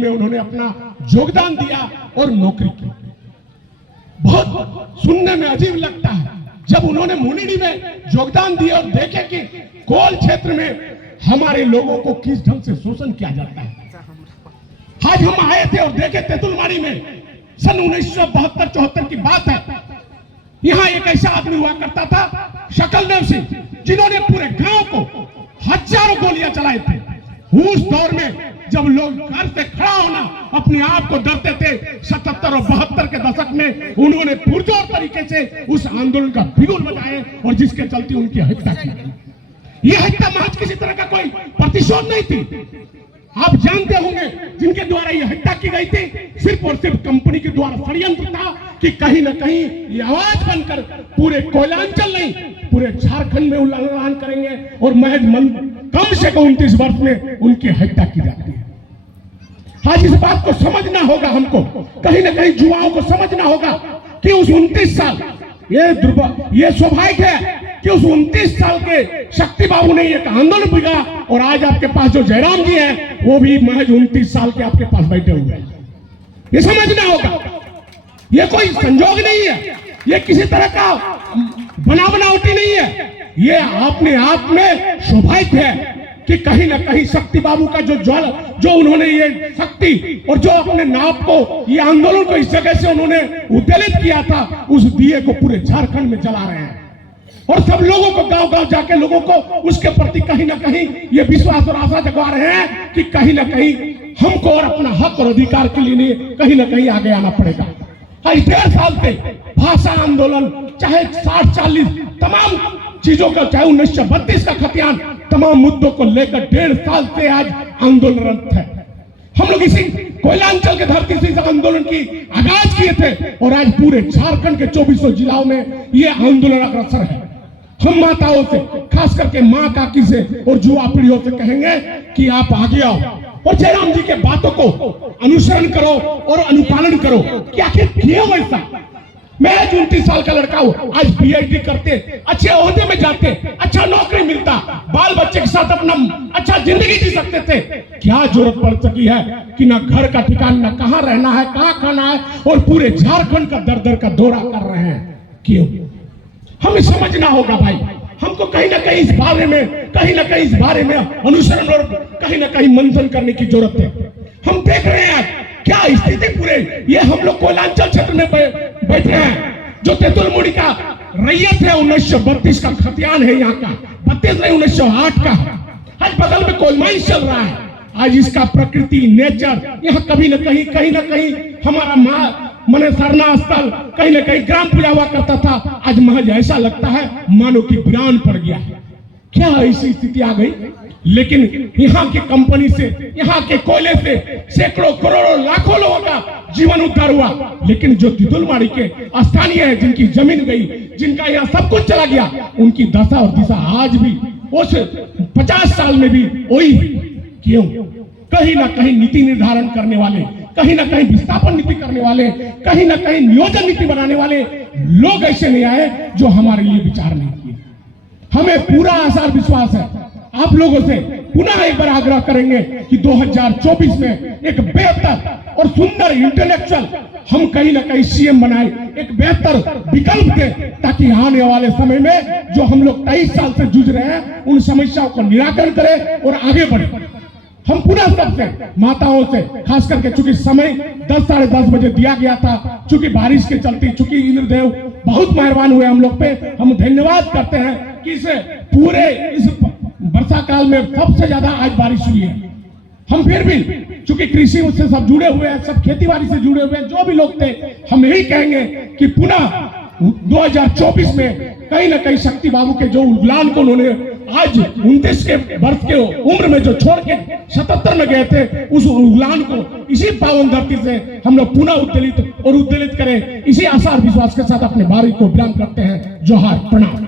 में उन्होंने अपना योगदान दिया और नौकरी की। बहुत सुनने में अजीब लगता है जब उन्होंने मुनिडी में योगदान दिया और देखे कि कोल क्षेत्र में हमारे लोगों को किस ढंग से शोषण किया जाता है। आज हम आए थे और देखे तेतुलमारी में सन 1972-74 की बात है, यहाँ एक ऐसा आदमी हुआ करता था शकलदेव सिंह, जिन्होंने पूरे गांव को हजारों गोलियां चलाई थे। उस दौर में जब लोग घर से खड़ा होना अपने आप को डरते थे, 77 और 72 के दशक में उन्होंने पुरजोर तरीके से उस आंदोलन का बिगुल बजाए और जिसके चलते उनकी हत्या की गई। यह हत्या महज किसी तरह का कोई प्रतिशोध नहीं थी। आप जानते होंगे जिनके द्वारा यह हत्या की गई थी सिर्फ और सिर्फ कंपनी के द्वारा षड्यंत्र था कि कहीं ना कहीं ये आवाज बनकर पूरे कोयलांचल नहीं पूरे झारखंड में उल्लंघन करेंगे और महज कम से कम 29 वर्ष में उनकी हत्या की जाती है। आज इस बात को समझना होगा, हमको कहीं ना कहीं युवाओं को समझना होगा कि उस 29 साल ये सौभाग्य है कि उस 29 साल के शक्ति बाबू ने एक आंदोलन बिगा और आज आपके पास जो जयराम जी हैं वो भी महज 29 साल के आपके पास बैठे हुए हैं। ये समझना होगा, ये कोई संजोग नहीं है, ये किसी तरह का बनावटी नहीं है, ये अपने आप में सौभाग्य है कि कहीं ना कहीं शक्ति बाबू का जो उन्होंने ये शक्ति और जो अपने नाप को ये आंदोलन को इस जगह से उन्होंने उद्वेलित किया था उस दिए को पूरे झारखंड में जला रहे हैं और सब लोगों को गांव-गांव जाके लोगों को उसके प्रति कहीं ना कहीं ये विश्वास और आशा जगा रहे हैं कि कहीं ना कहीं हमको और अपना हक और अधिकार के लिए कहीं ना कहीं आगे आना पड़ेगा। आज 1.5 साल से भाषा आंदोलन चाहे 60-40 तमाम चीजों का, चाहे 1932 का खतियान, तमाम मुद्दों को लेकर 1.5 साल से आज आंदोलनरत है। हम लोग इसी कोयलांचल के धरती से इस आंदोलन की आगाज किए थे और आज पूरे झारखंड के 2400 जिलाओं में ये आंदोलन अग्रसर है। हम माताओं से, खास करके माँ काकी से और युवा पीढ़ियों से कहेंगे कि आप आगे आओ और जयराम जी के बातों को अनुसरण करो और अनुपालन करो कि आखिर क्यों ऐसा। मैं 29 साल का लड़का हूं, आज पीएचडी करते, अच्छे ओहदे में जाते, अच्छा नौकरी मिलता, बाल बच्चे के साथ अपना अच्छा जिंदगी जी सकते थे। क्या जरूरत पड़ सकी है कि ना घर का ठिकाना, ना कहाँ रहना है, कहाँ खाना है और पूरे झारखंड का दर दर का दौरा कर रहे हैं। क्यों? हमें समझना होगा भाई, हमको कहीं ना कहीं इस बारे में अनुसरण और कहीं ना कहीं मंथन करने की जरूरत है। हम देख रहे हैं क्या स्थिति पूरे ये हम लोग कोयलांचल क्षेत्र में बैठे हैं, जो तेतुलमुड़ी का रैयत है, 1932 का खतियान है यहाँ का, 32 नहीं 1908 का। आज बगल में कोल माइन चल रहा है। आज इसका प्रकृति, नेचर यहाँ कहीं ना कहीं हमारा मने सरना स्थल, कहीं ना कहीं ग्राम पूजा हुआ करता था, आज महज ऐसा लगता है मानो कि वीरान पड़ गया है। क्या ऐसी स्थिति आ गई? लेकिन यहाँ की कंपनी से, यहाँ के कोयले से सैकड़ों करोड़ों लाखों लोगों का जीवन उद्धार हुआ, लेकिन जो तेतुलमारी के स्थानीय है, जिनकी जमीन गई, जिनका यहाँ सब कुछ चला गया, उनकी दशा और दिशा आज भी उस 50 साल में भी वही। क्यों? कहीं ना कहीं नीति निर्धारण करने वाले, कहीं ना कहीं विस्थापन नीति करने वाले, कहीं ना कहीं नियोजन नीति बनाने वाले लोग ऐसे नहीं आए जो हमारे लिए विचार नहीं किए। हमें पूरा आशा विश्वास है, आप लोगों से पुनः एक बार आग्रह करेंगे कि 2024 में एक बेहतर और सुंदर इंटेलेक्चुअल हम कहीं ना कहीं सीएम बनाए, एक बेहतर विकल्प दे, ताकि आने वाले समय में जो हम लोग 23 साल से जूझ रहे हैं उन समस्याओं को निराकरण करें और आगे बढ़े। हम पुनः सबसे, माताओं से खास करके, चूंकि समय 10 साढ़े 10 बजे दिया गया था, चूंकि बारिश के चलते, चूंकि इंद्रदेव बहुत मेहरबान हुए हम लोग पे, हम धन्यवाद करते हैं कि इस पूरे इस वर्षा काल में सबसे ज्यादा आज बारिश हुई है। हम फिर भी चूंकि कृषि उससे सब जुड़े हुए हैं, सब खेती बाड़ी से जुड़े हुए हैं, जो भी लोग थे, हम यही कहेंगे कि पुनः 2024 में कहीं ना कहीं शक्ति बाबू के जो उद्यान को उन्होंने आज 29 के वर्ष के उम्र में जो छोड़ के 77 में गए थे, उस उद्यान को इसी पावन धरती से हम लोग पुनः उद्वेलित करें, इसी आशा और विश्वास के साथ अपने बारी को विराम करते हैं। जोहार, प्रणाम।